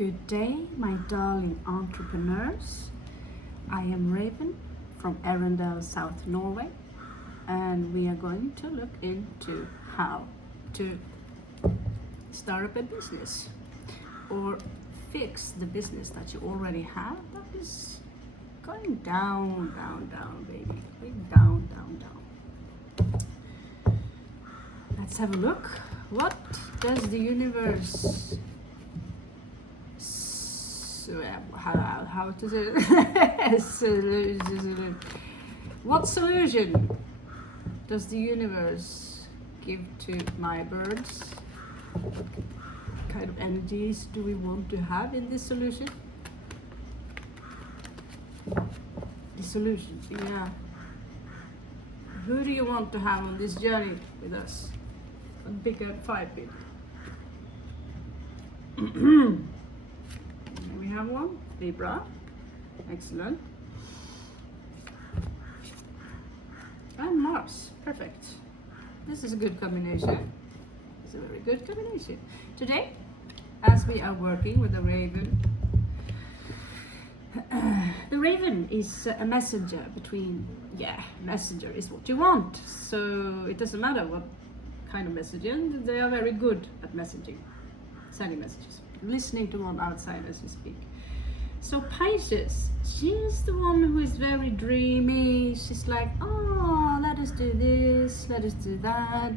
Good day, my darling entrepreneurs. I am Raven from Arendal, South Norway, and we are going to look into how to start up a business or fix the business that you already have that is going down, baby. Going down. Let's have a look. What does the universe how to say it? What solution does the universe give to my birds? What kind of energies do we want to have in this solution? The solution, yeah. Who do you want to have on this journey with us? Pick up 5 people. We have one, Libra, excellent. And Mars, perfect. This is a good combination. It's a very good combination. Today, as we are working with the Raven, the Raven is a messenger between, messenger is what you want. So it doesn't matter what kind of messaging, they are very good at messaging, sending messages, listening to one outside as you speak. So Pisces, she's the one who is very dreamy. She's like, oh, let us do this, let us do that.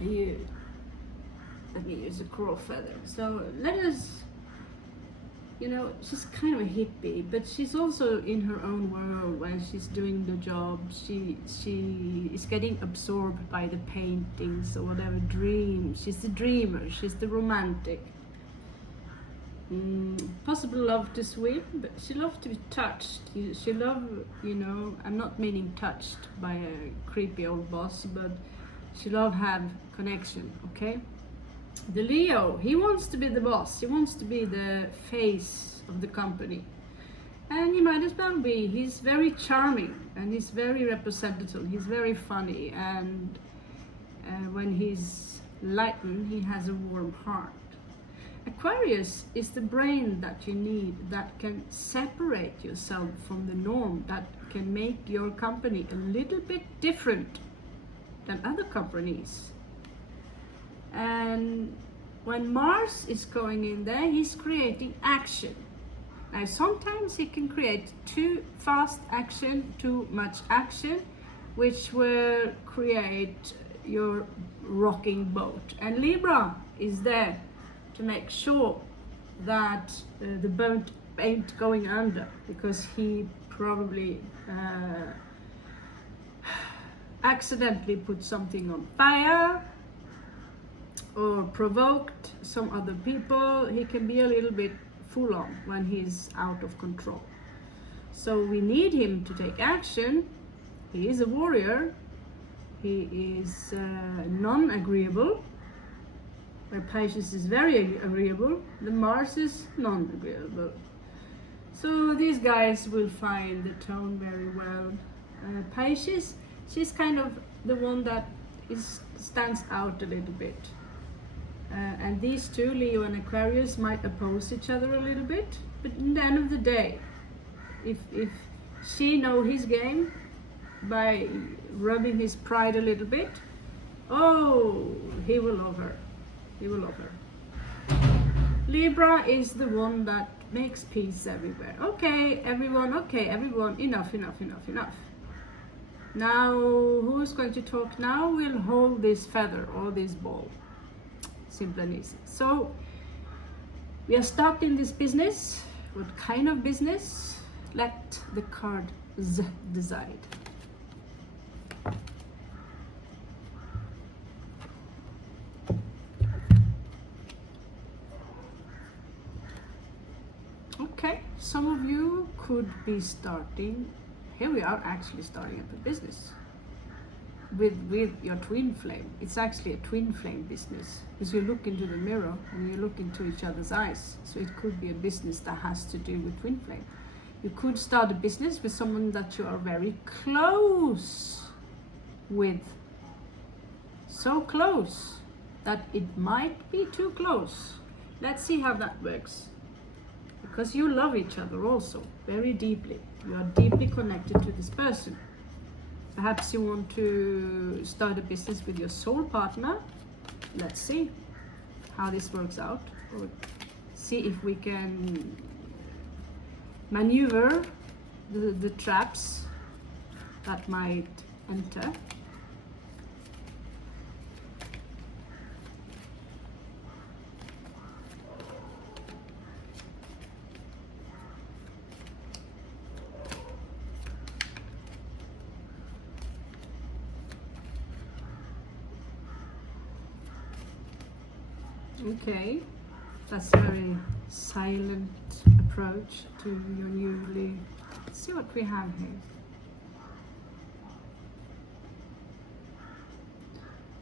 Let me use a crow feather. So let us, she's kind of a hippie, but she's also in her own world when she's doing the job. She is getting absorbed by the paintings or whatever dream. She's the dreamer, she's the romantic. Possibly love to swim, but she loves to be touched. She love, I'm not meaning touched by a creepy old boss, but she love have connection, okay? The Leo, he wants to be the boss. He wants to be the face of the company. And he might as well be. He's very charming and he's very representative. He's very funny, and when he's lightened, he has a warm heart. Aquarius is the brain that you need, that can separate yourself from the norm, that can make your company a little bit different than other companies. And when Mars is going in there, he's creating action. Now sometimes he can create too fast action, too much action, which will create your rocking boat. And Libra is there to make sure that the boat ain't going under, because he probably accidentally put something on fire or provoked some other people. He can be a little bit full on when he's out of control. So we need him to take action. He is a warrior. He is non-agreeable. Where Pisces is very agreeable, the Mars is non-agreeable. So these guys will find the tone very well. Pisces, she's kind of the one that stands out a little bit. And these two, Leo and Aquarius, might oppose each other a little bit, but in the end of the day, if she knows his game by rubbing his pride a little bit, he will love her. He will love her. Libra is the one that makes peace everywhere. Okay, everyone, enough. Now, who's going to talk now? We'll hold this feather or this ball. Simple and easy. So, we are starting this business. What kind of business? Let the cards decide. Okay, some of you could be starting, here we are actually starting up a business with your twin flame. It's actually a twin flame business, because you look into the mirror and you look into each other's eyes. So it could be a business that has to do with twin flame. You could start a business with someone that you are very close with. So close that it might be too close. Let's see how that works. Because you love each other also very deeply. You are deeply connected to this person. Perhaps you want to start a business with your soul partner. Let's see how this works out. Or see if we can maneuver the traps that might enter. Okay, that's a very silent approach to your newly. Let's see what we have here.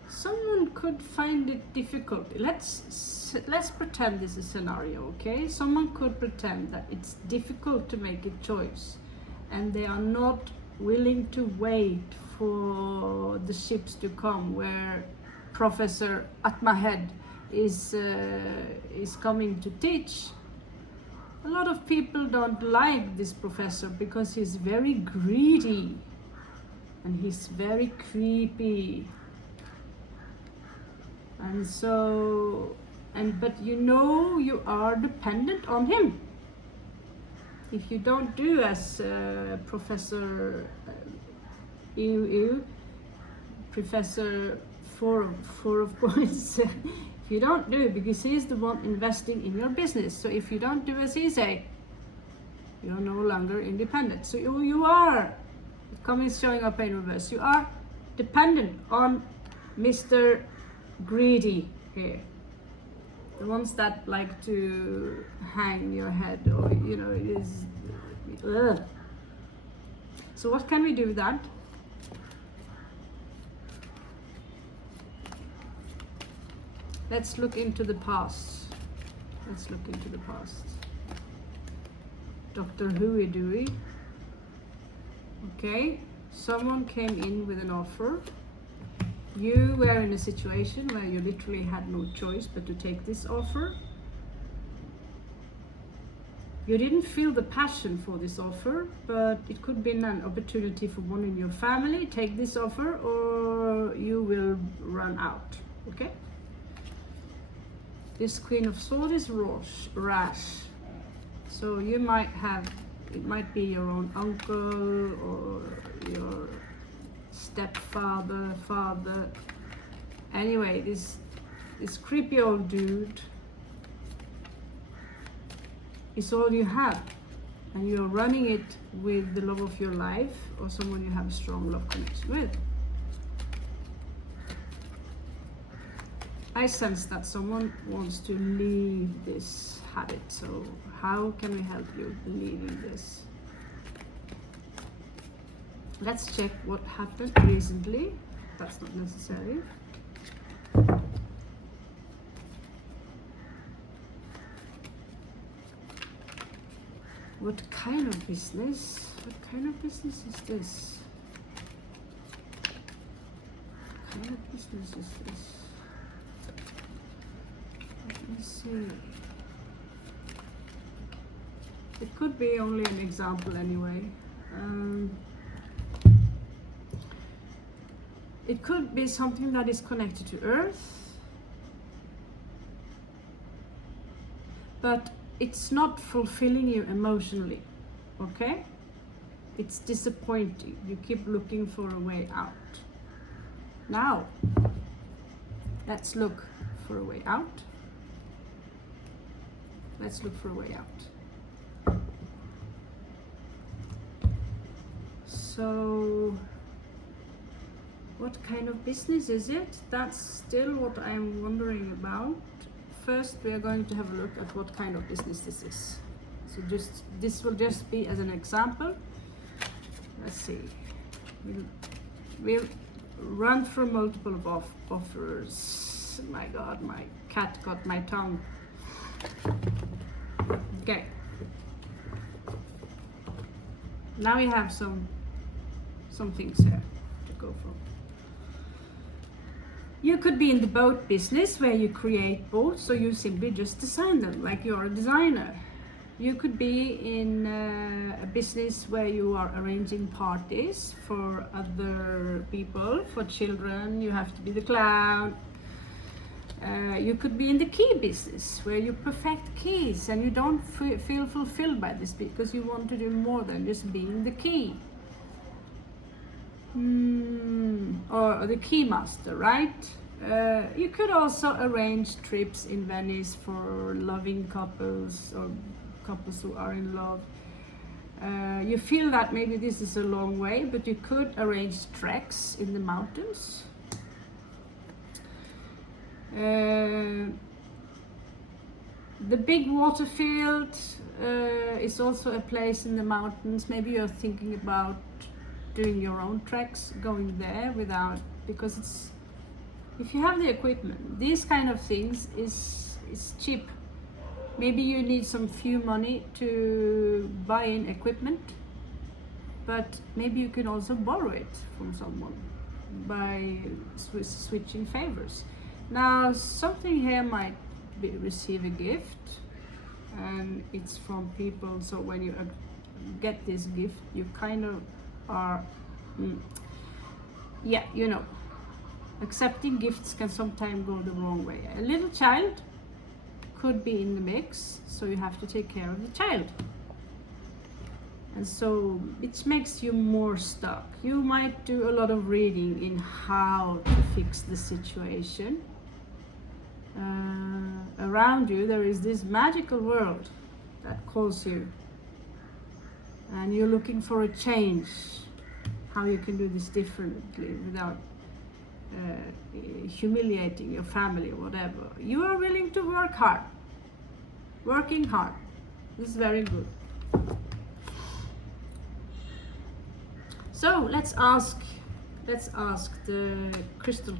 Someone could find it difficult. Let's pretend this is a scenario, okay? Someone could pretend that it's difficult to make a choice, and they are not willing to wait for the ships to come, where Professor Atmahead is coming to teach. A lot of people don't like this professor because he's very greedy and he's very creepy, and so but you know you are dependent on him. If you don't do as Professor Professor four of course. If you don't do it, because he's the one investing in your business. So if you don't do as he say, you're no longer independent. So you are, is showing up in reverse. You are dependent on Mr. Greedy here. The ones that like to hang your head, or you know, it is. Ugh. So what can we do with that? Let's look into the past. Let's look into the past. Dr. Huey Dewey. Okay, someone came in with an offer. You were in a situation where you literally had no choice but to take this offer. You didn't feel the passion for this offer, but it could be an opportunity for one in your family. Take this offer or you will run out. Okay? This Queen of Swords is rash. So you might have, it might be your own uncle or your stepfather, father. Anyway, this creepy old dude is all you have. And you're running it with the love of your life or someone you have a strong love connection with. I sense that someone wants to leave this habit, so how can we help you leaving this? Let's check what happened recently. That's not necessary. What kind of business? What kind of business is this? What kind of business is this? Let me see. It could be only an example anyway. It could be something that is connected to Earth, but it's not fulfilling you emotionally, okay? It's disappointing. You keep looking for a way out. Now, let's look for a way out. Let's look for a way out. So, what kind of business is it? That's still what I'm wondering about. First, we are going to have a look at what kind of business this is. So this will just be as an example. Let's see. We'll run through multiple offers. My God, my cat got my tongue. Okay. Now we have some things here to go from. You could be in the boat business where you create boats, or you simply just design them like you're a designer. You could be in a business where you are arranging parties for other people, for children, you have to be the clown. You could be in the key business where you perfect keys and you don't feel fulfilled by this because you want to do more than just being the key. Or the key master, right? You could also arrange trips in Venice for loving couples or couples who are in love. You feel that maybe this is a long way, but you could arrange treks in the mountains. The big water field is also a place in the mountains. Maybe you're thinking about doing your own treks, going there without, because it's, if you have the equipment, these kind of things is cheap. Maybe you need some few money to buy in equipment, but maybe you can also borrow it from someone by switching favors. Now, something here might receive a gift, and it's from people, so when you get this gift, you kind of are, yeah, you know, accepting gifts can sometimes go the wrong way. A little child could be in the mix, so you have to take care of the child. And so it makes you more stuck. You might do a lot of reading in how to fix the situation. Around you there is this magical world that calls you, and you're looking for a change, how you can do this differently without humiliating your family or whatever. You are willing to work hard, working hard. This is very good. So let's ask the crystal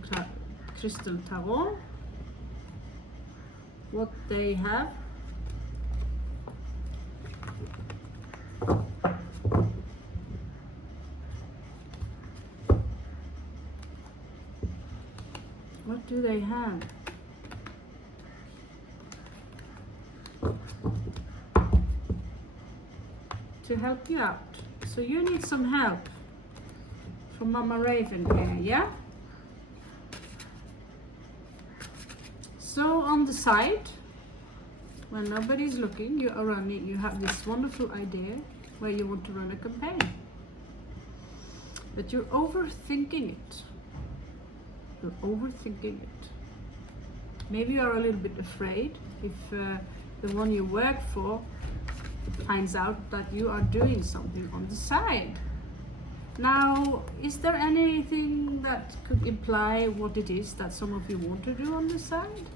tarot what they have. What do they have? To help you out. So you need some help from Mama Raven here, yeah? So on the side, when nobody's looking, you are running, you have this wonderful idea where you want to run a campaign. But you're overthinking it. You're overthinking it. Maybe you're a little bit afraid if the one you work for finds out that you are doing something on the side. Now, is there anything that could imply what it is that some of you want to do on the side?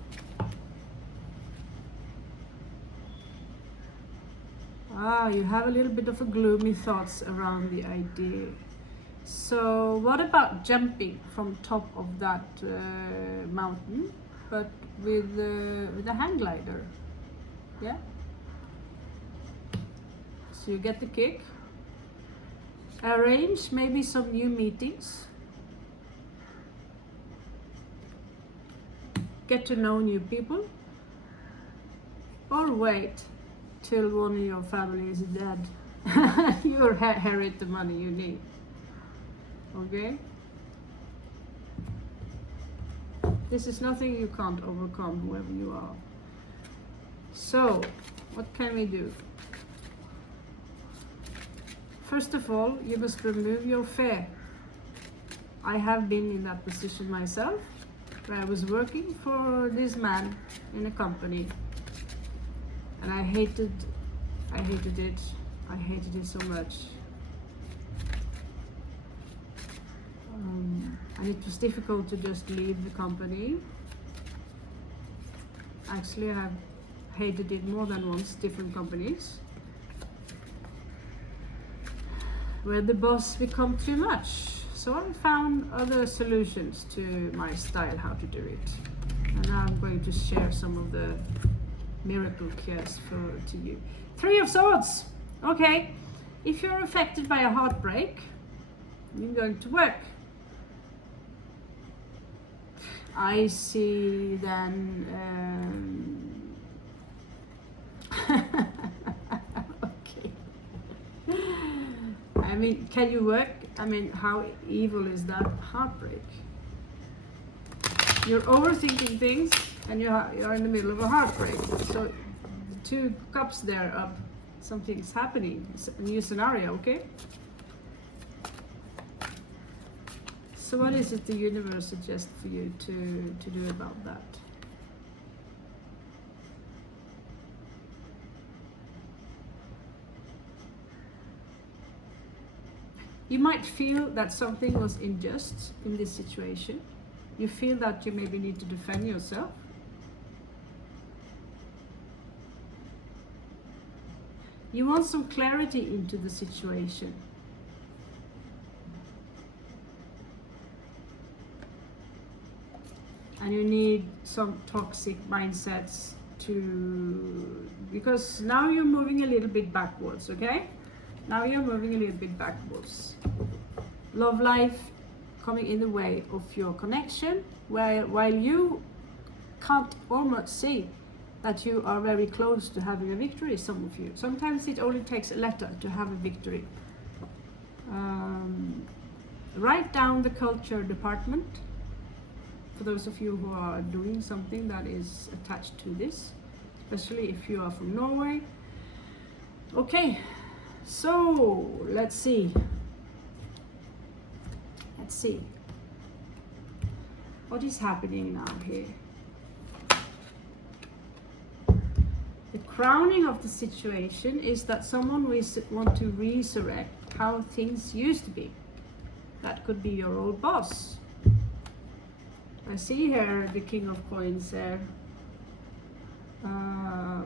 You have a little bit of a gloomy thoughts around the idea. So what about jumping from top of that mountain, but with a hang glider? Yeah? So you get the kick. Arrange maybe some new meetings. Get to know new people. Or wait till one of your family is dead. You inherit the money you need. Okay? This is nothing you can't overcome, whoever you are. So, what can we do? First of all, you must remove your fear. I have been in that position myself, where I was working for this man in a company, and I hated it. I hated it so much. And it was difficult to just leave the company. Actually, I have hated it more than once, different companies, where the boss become too much. So I found other solutions to my style, how to do it. And now I'm going to share some of the miracle cures to you. 3 of Swords. Okay, if you're affected by a heartbreak, you're going to work. I see then okay. I mean, can you work? I mean, how evil is that? Heartbreak. You're overthinking things and you're in the middle of a heartbreak. So the 2 cups there up, something's happening. It's a new scenario, okay? So what is it the universe suggests for you to do about that? You might feel that something was unjust in this situation. You feel that you maybe need to defend yourself. You want some clarity into the situation. And you need some toxic mindsets because now you're moving a little bit backwards, okay? Now you're moving a little bit backwards. Love life coming in the way of your connection, while you can't almost see that you are very close to having a victory, some of you. Sometimes it only takes a letter to have a victory. Write down the culture department for those of you who are doing something that is attached to this, especially if you are from Norway. Okay, so let's see. Let's see. What is happening now here? The crowning of the situation is that someone want to resurrect how things used to be. That could be your old boss. I see here the King of Coins there.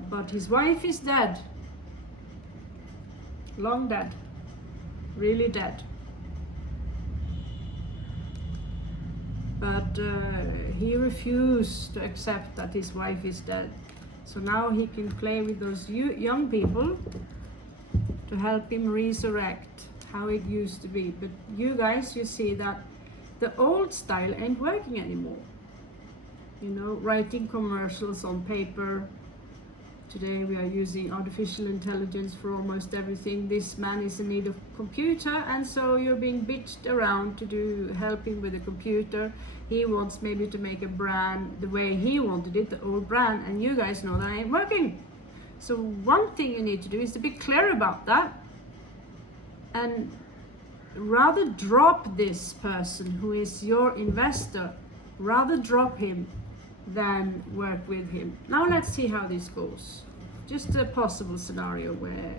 But his wife is dead. Long dead. Really dead. But he refused to accept that his wife is dead. So now he can play with those young people to help him resurrect how it used to be. But you guys, you see that the old style ain't working anymore. You know, writing commercials on paper. Today we are using artificial intelligence for almost everything. This man is in need of computer, and so you're being bitched around to help him with the computer. He wants maybe to make a brand the way he wanted it, the old brand, and you guys know that ain't working. So one thing you need to do is to be clear about that, and rather drop this person who is your investor, rather drop him than work with him. Now let's see how this goes. Just a possible scenario where,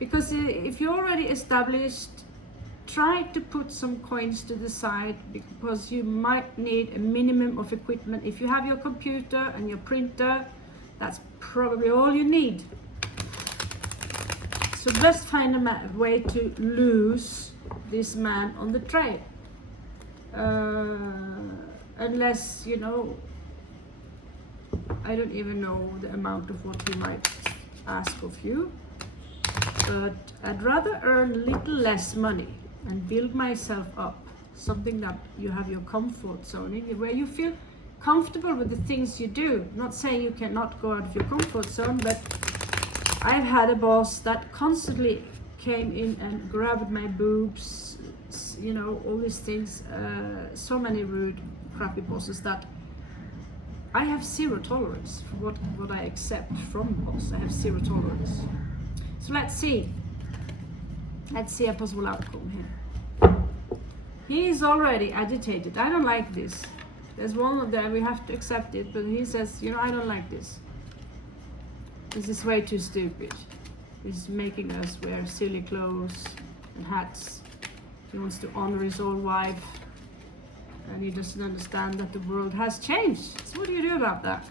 because if you're already established, try to put some coins to the side, because you might need a minimum of equipment. If you have your computer and your printer, that's probably all you need. So just find a way to lose this man on the trade. Unless, you know, I don't even know the amount of what he might ask of you. But I'd rather earn a little less money and build myself up. Something that you have your comfort zone in, where you feel comfortable with the things you do. Not saying you cannot go out of your comfort zone, but I've had a boss that constantly came in and grabbed my boobs, you know, all these things. So many rude, crappy bosses that I have zero tolerance for what I accept from boss. I have zero tolerance. So let's see. Let's see a possible outcome here. He is already agitated. I don't like this. There's one of them, we have to accept it, but he says, you know, I don't like this. This is way too stupid. He's making us wear silly clothes and hats. He wants to honor his old wife. And he doesn't understand that the world has changed. So what do you do about that?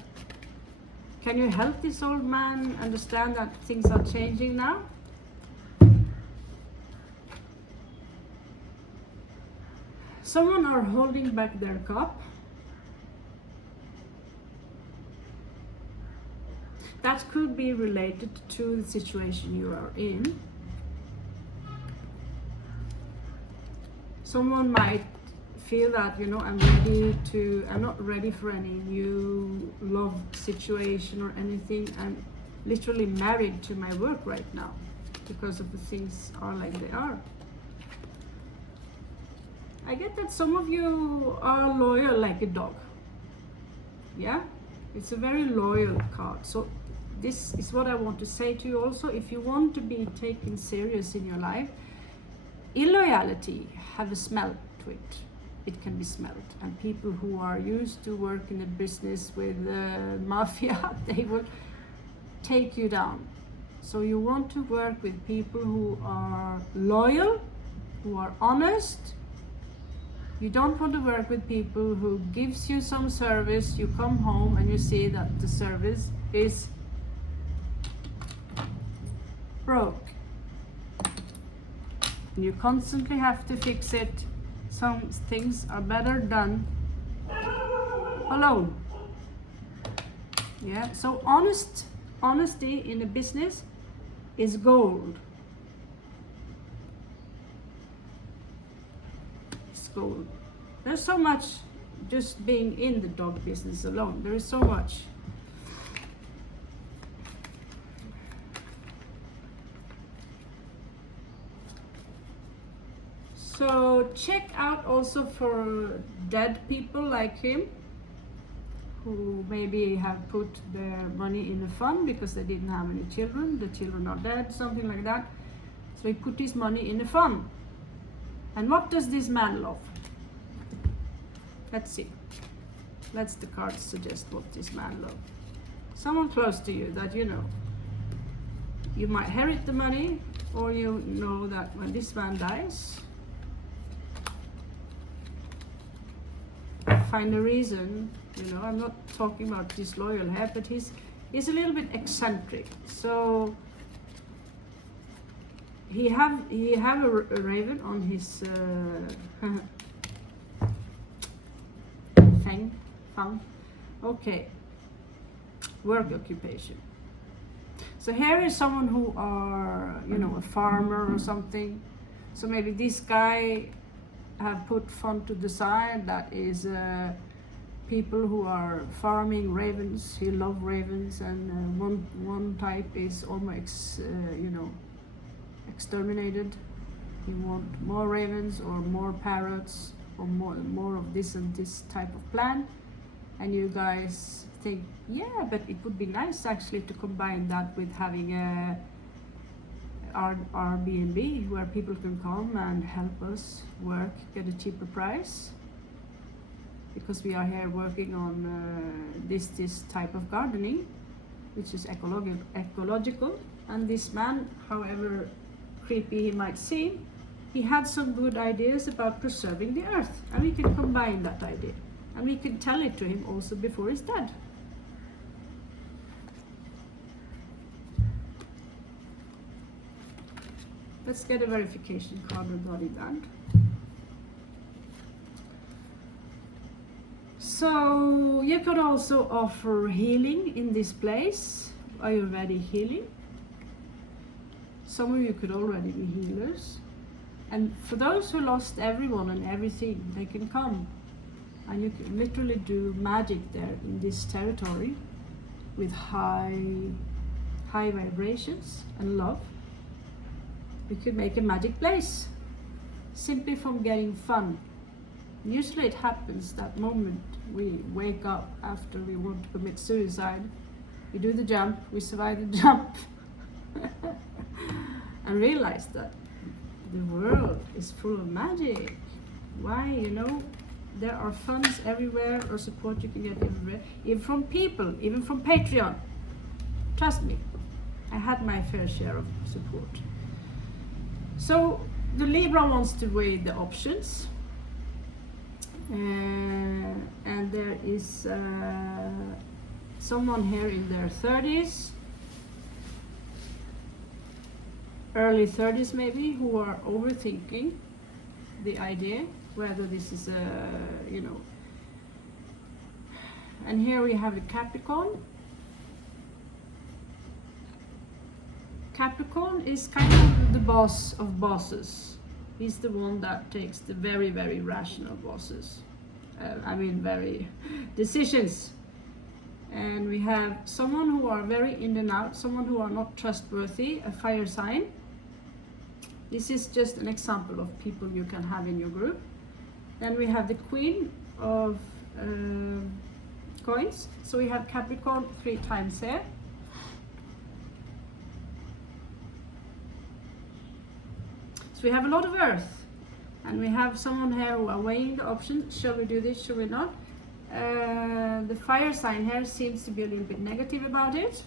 Can you help this old man understand that things are changing now? Someone are holding back their cup. That could be related to the situation you are in. feel that, you know, I'm not ready for any new love situation or anything. I'm literally married to my work right now because of the things are like they are. I get that some of you are loyal like a dog. Yeah, it's a very loyal card. So this is what I want to say to you also. If you want to be taken serious in your life, illoyalty have a smell to it. It can be smelled, and people who are used to work in a business with mafia, they will take you down. So you want to work with people who are loyal, who are honest. You don't want to work with people who gives you some service, you come home and you see that the service is broke. And you constantly have to fix it. Some things are better done alone. Yeah, so honesty in a business is gold. It's gold. There's so much just being in the dog business alone. There is so much. So check out also for dead people like him, who maybe have put their money in a fund because they didn't have any children. The children are dead, something like that. So he put his money in a fund. And what does this man love? Let's see. Let's the cards suggest what this man loves. Someone close to you that you know. You might inherit the money, or you know that when this man dies, find a reason. You know, I'm not talking about disloyal here, but he's a little bit eccentric. So he have a raven on his fang. Okay, work occupation. So here is someone who are, you know, a farmer or something. So maybe this guy have put fund to the side. That is people who are farming ravens. He loves ravens, and one type is almost you know, exterminated. He want more ravens or more parrots or more of this and this type of plant. And you guys think, yeah, but it would be nice actually to combine that with having a Airbnb where people can come and help us work, get a cheaper price, because we are here working on this type of gardening, which is ecological. And this man, however creepy he might seem, he had some good ideas about preserving the earth, and we can combine that idea, and we can tell it to him also before he's dead. Let's get a verification card regarding that. So you could also offer healing in this place. Are you ready healing? Some of you could already be healers. And for those who lost everyone and everything, they can come. And you can literally do magic there in this territory with high vibrations and love. We could make a magic place simply from getting fun. Usually it happens that moment we wake up after we want to commit suicide. We do the jump, we survive the jump and realize that the world is full of magic. Why? You know, there are funds everywhere, or support you can get everywhere, even from people, even from Patreon. Trust me, I had my fair share of support. So the Libra wants to weigh the options, and there is someone here in their 30s, early 30s maybe, who are overthinking the idea whether this is a, you know. And here we have a Capricorn. Capricorn is kind of the boss of bosses. He's the one that takes the very, very rational bosses. Very decisions. And we have someone who are very in and out, someone who are not trustworthy, a fire sign. This is just an example of people you can have in your group. Then we have the Queen of Coins. So we have Capricorn 3 times here. So we have a lot of Earth. And we have someone here who are weighing the options. Shall we do this? Shall we not? The fire sign here seems to be a little bit negative about it.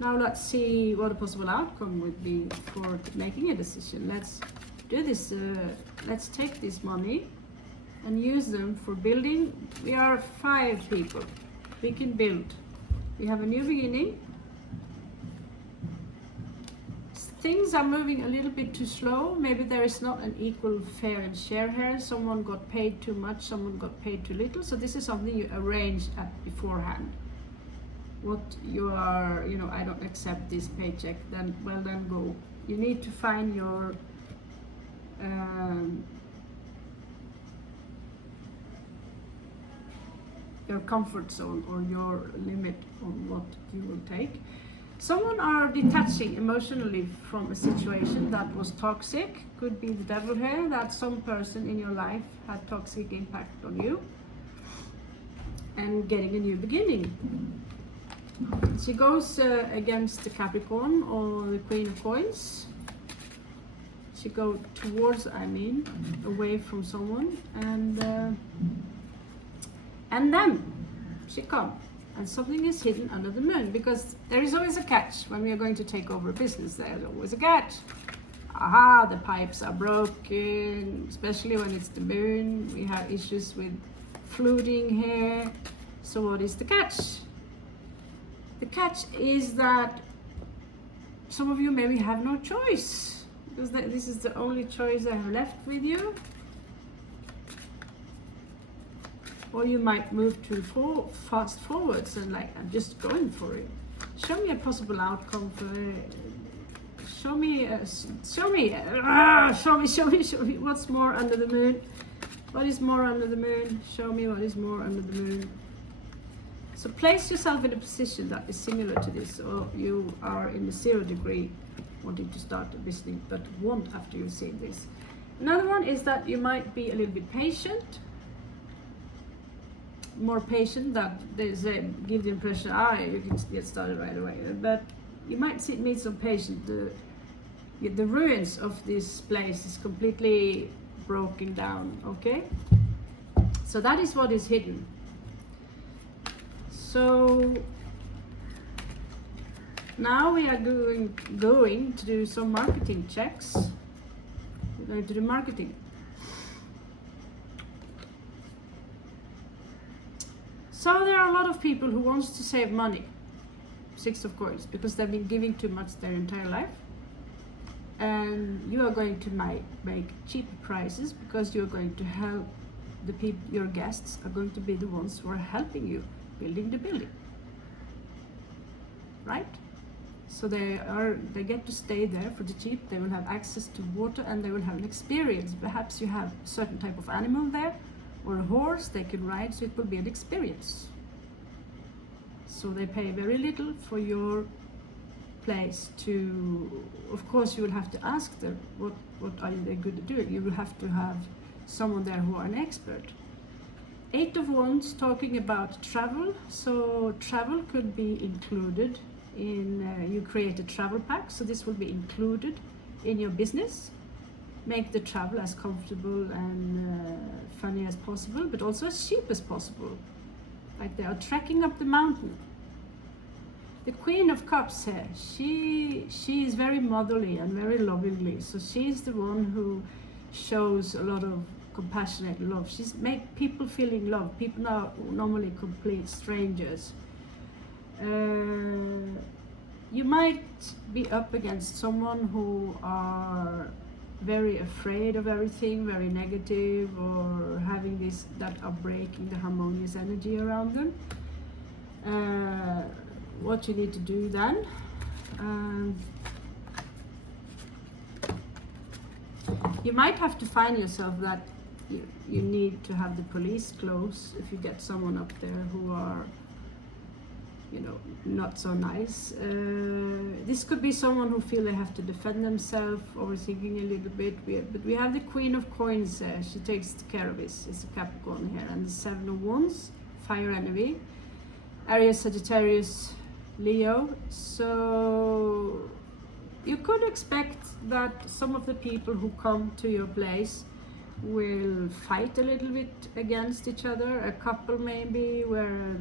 Now let's see what a possible outcome would be for making a decision. Let's do this. Let's take this money and use them for building. We are 5 people. We can build. We have a new beginning. Things are moving a little bit too slow. Maybe there is not an equal fair and share here. Someone got paid too much, someone got paid too little. So this is something you arranged at beforehand. What you are, I don't accept this paycheck, then go. You need to find your comfort zone or your limit on what you will take. Someone are detaching emotionally from a situation that was toxic. Could be the devil here, that some person in your life had toxic impact on you. And getting a new beginning. She goes against the Capricorn or the Queen of Coins. She goes towards, away from someone. And then she comes. And something is hidden under the moon, because there is always a catch when we are going to take over a business. There's always a catch. Aha, the pipes are broken, especially when it's the moon. We have issues with flooding here. So what is the catch? The catch is that some of you maybe have no choice, because this is the only choice I have left with you. Or you might move too fast forwards and I'm just going for it. Show me a possible outcome for it. Show me what's more under the moon. What is more under the moon? Show me what is more under the moon. So place yourself in a position that is similar to this, or you are in the 0 degree wanting to start a business but won't after you've seen this. Another one is that you might be a little bit patient. More patient, that they say, give the impression, you can get started right away. But you might need some patience. The ruins of this place is completely broken down, okay? So that is what is hidden. So now we are going to do some marketing checks. We're going to do marketing. So there are a lot of people who wants to save money, 6 of coins, because they've been giving too much their entire life. And you are going to make cheap prices, because you're going to help the people, your guests are going to be the ones who are helping you building the building. Right? So they get to stay there for the cheap, they will have access to water, and they will have an experience. Perhaps you have a certain type of animal there, or a horse they can ride, so it will be an experience. So they pay very little for your place to, of course you will have to ask them what are they good at doing. You will have to have someone there who are an expert. 8 of Wands talking about travel. So travel could be included in, you create a travel pack, so this will be included in your business. Make the travel as comfortable and funny as possible, but also as cheap as possible. Like they are trekking up the mountain. The Queen of Cups here, she is very motherly and very lovingly. So she's the one who shows a lot of compassionate love. She's make people feeling love. People are normally complete strangers. You might be up against someone who are very afraid of everything, very negative, or having that are breaking the harmonious energy around them. What you need to do then, You might have to find yourself that you need to have the police close if you get someone up there who are, you know, not so nice. This could be someone who feel they have to defend themselves, overthinking a little bit. But we have the Queen of Coins there. She takes care of this. It's a Capricorn here, and the Seven of Wands, fire enemy, Aries, Sagittarius, Leo. So you could expect that some of the people who come to your place will fight a little bit against each other. A couple maybe where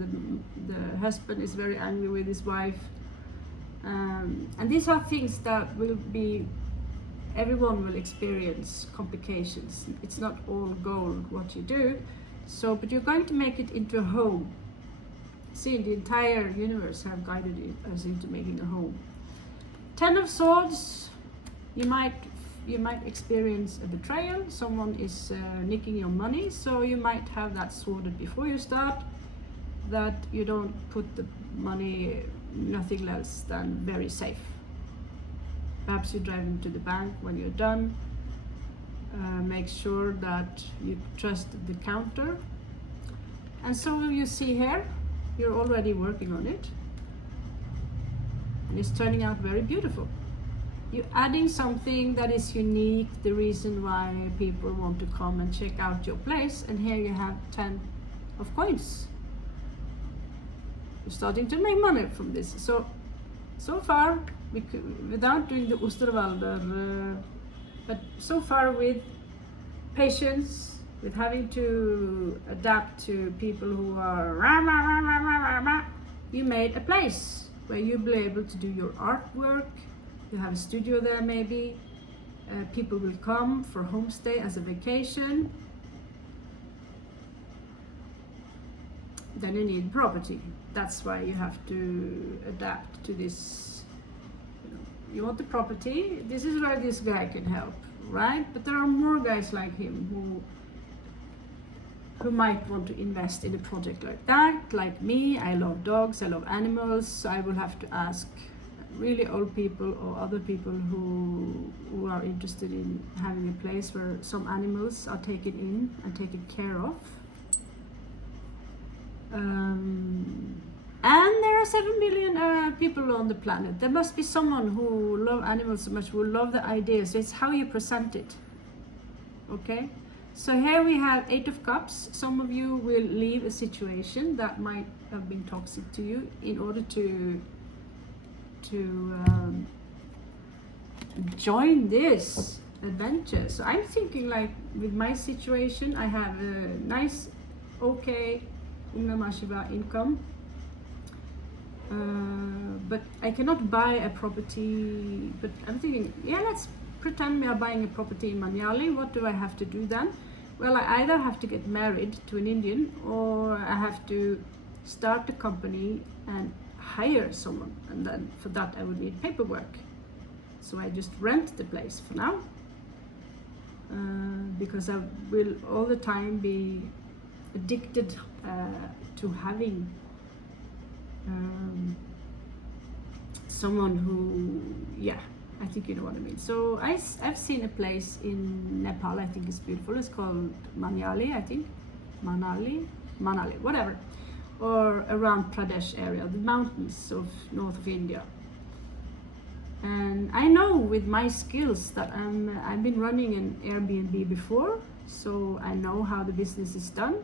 the husband is very angry with his wife. And these are things that will be, everyone will experience complications. It's not all gold what you do. So, but you're going to make it into a home. See, the entire universe have guided us into making a home. Ten of Swords, you might experience a betrayal. Someone is nicking your money, so you might have that sorted before you start, that you don't put the money nothing less than very safe. Perhaps you drive into the bank when you're done. Make sure that you trust the counter. And so you see here, you're already working on it, and it's turning out very beautiful. You're adding something that is unique, the reason why people want to come and check out your place. And here you have 10 of coins. You're starting to make money from this. So far, without doing the Osterwalder, but so far with patience, with having to adapt to people who are you made a place where you'll be able to do your artwork. You have a studio there maybe. People will come for homestay as a vacation. Then you need property. That's why you have to adapt to this. You want the property. This is where this guy can help, right? But there are more guys like him who might want to invest in a project like that. Like me, I love dogs, I love animals, so I will have to ask really old people or other people who are interested in having a place where some animals are taken in and taken care of. And there are 7 billion people on the planet. There must be someone who love animals so much, who love the idea. So it's how you present it. Okay? So here we have 8 of Cups. Some of you will leave a situation that might have been toxic to you in order to join this adventure. So I'm thinking, like, with my situation, I have a nice, okay, Om Namah Shiva income. But I cannot buy a property. But I'm thinking, yeah, let's pretend we are buying a property in Manali. What do I have to do then? Well, I either have to get married to an Indian, or I have to start a company and hire someone, and then for that I would need paperwork. So I just rent the place for now, because I will all the time be addicted to having someone who, yeah, I think you know what I mean. So I've seen a place in Nepal, I think it's beautiful. It's called Manali, I think. Manali, whatever. Or around Pradesh area, the mountains of north of India. And I know with my skills that I've been running an Airbnb before, so I know how the business is done.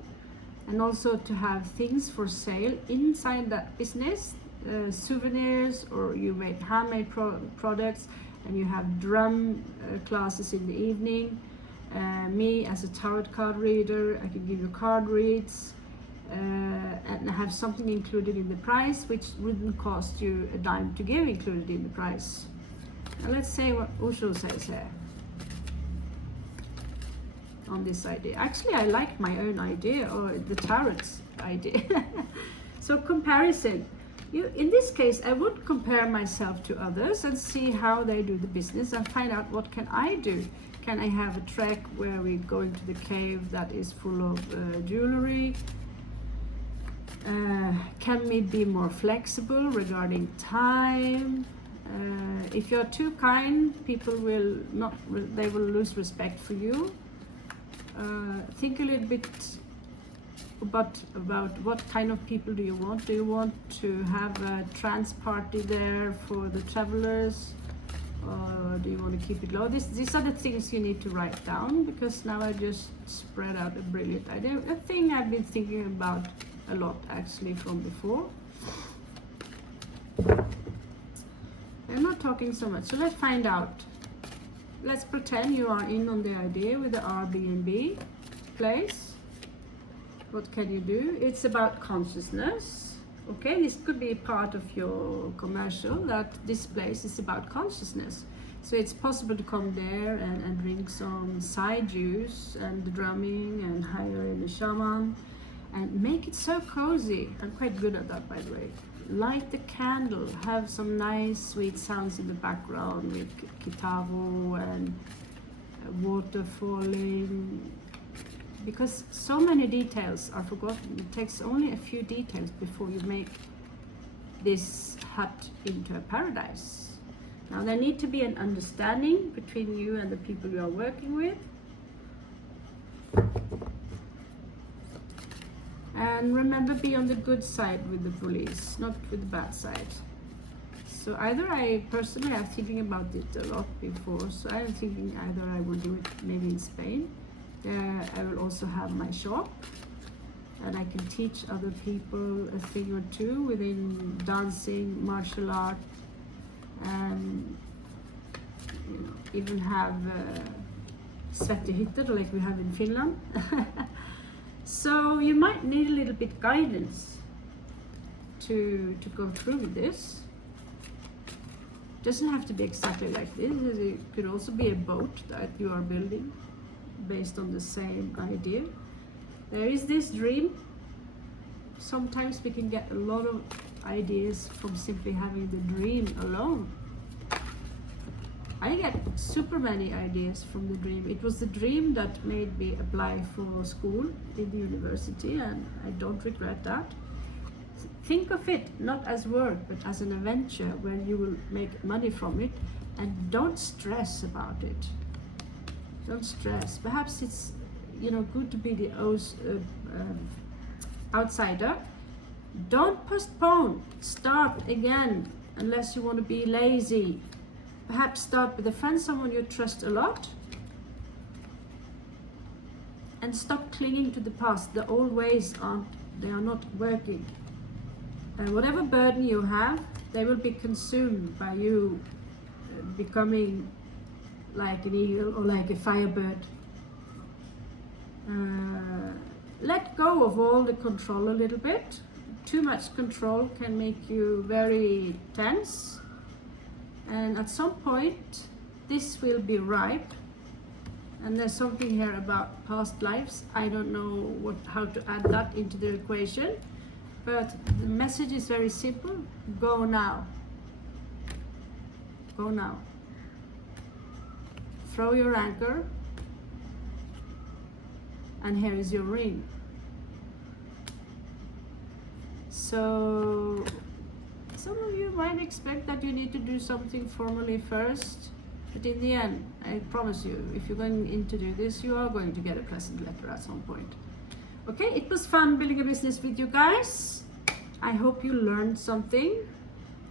And also to have things for sale inside that business, souvenirs, or you make handmade products, and you have drum classes in the evening. Me as a tarot card reader, I can give you card reads, and have something included in the price, which wouldn't cost you a dime to give included in the price. Now let's say what Osho says here on this idea. Actually, I like my own idea, or the tarot's idea. So comparison. In this case, I would compare myself to others and see how they do the business and find out what can I do. Can I have a trek where we go into the cave that is full of jewelry? Can we be more flexible regarding time? If you're too kind, people will not, they will lose respect for you. Think a little bit about what kind of people do you want. Do you want to have a trans party there for the travelers? Or do you want to keep it low? These are the things you need to write down, because now I just spread out a brilliant idea. A thing I've been thinking about a lot actually from before. I'm not talking so much, so let's find out. Let's pretend you are in on the idea with the Airbnb place. What can you do? It's about consciousness. Okay, this could be part of your commercial, that this place is about consciousness. So it's possible to come there and drink some side juice and the drumming and hire in a shaman and make it so cozy. I'm quite good at that, by the way. Light the candle, have some nice sweet sounds in the background with guitarro and water falling. Because so many details are forgotten. It takes only a few details before you make this hut into a paradise. Now there need to be an understanding between you and the people you are working with. And remember, be on the good side with the police, not with the bad side. So either I'm thinking about it a lot before, so I'm thinking either I will do it maybe in Spain. I will also have my shop, and I can teach other people a thing or two within dancing, martial art, and even have svettehytter like we have in Finland. So you might need a little bit guidance to go through with this. Doesn't have to be exactly like this. It could also be a boat that you are building based on the same idea. There is this dream. Sometimes we can get a lot of ideas from simply having the dream alone. I get super many ideas from the dream. It was the dream that made me apply for school in the university, and I don't regret that. Think of it not as work, but as an adventure where you will make money from it, and don't stress about it. Don't stress. Perhaps it's good to be the outsider. Don't postpone. Start again, unless you want to be lazy. Perhaps start with a friend, someone you trust a lot, and stop clinging to the past. The old ways are not working. And whatever burden you have, they will be consumed by you becoming like an eagle or like a firebird. Let go of all the control a little bit. Too much control can make you very tense. And at some point, this will be ripe. And there's something here about past lives. I don't know how to add that into the equation. But the message is very simple. Go now. Go now. Throw your anchor. And here is your ring. So some of you might expect that you need to do something formally first, but in the end, I promise you, if you're going in to do this, you are going to get a pleasant letter at some point. Okay, it was fun building a business with you guys. I hope you learned something.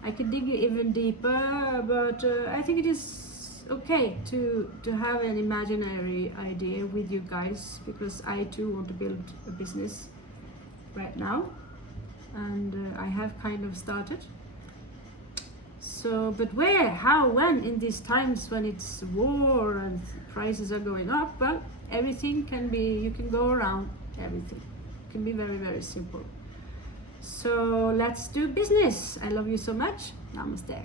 I can dig even deeper, but I think it is okay to have an imaginary idea with you guys, because I too want to build a business right now, and I have kind of started. So, but where, how, when in these times when it's war and prices are going up, well, everything can be, you can go around everything. It can be very, very simple. So let's do business. I love you so much. Namaste.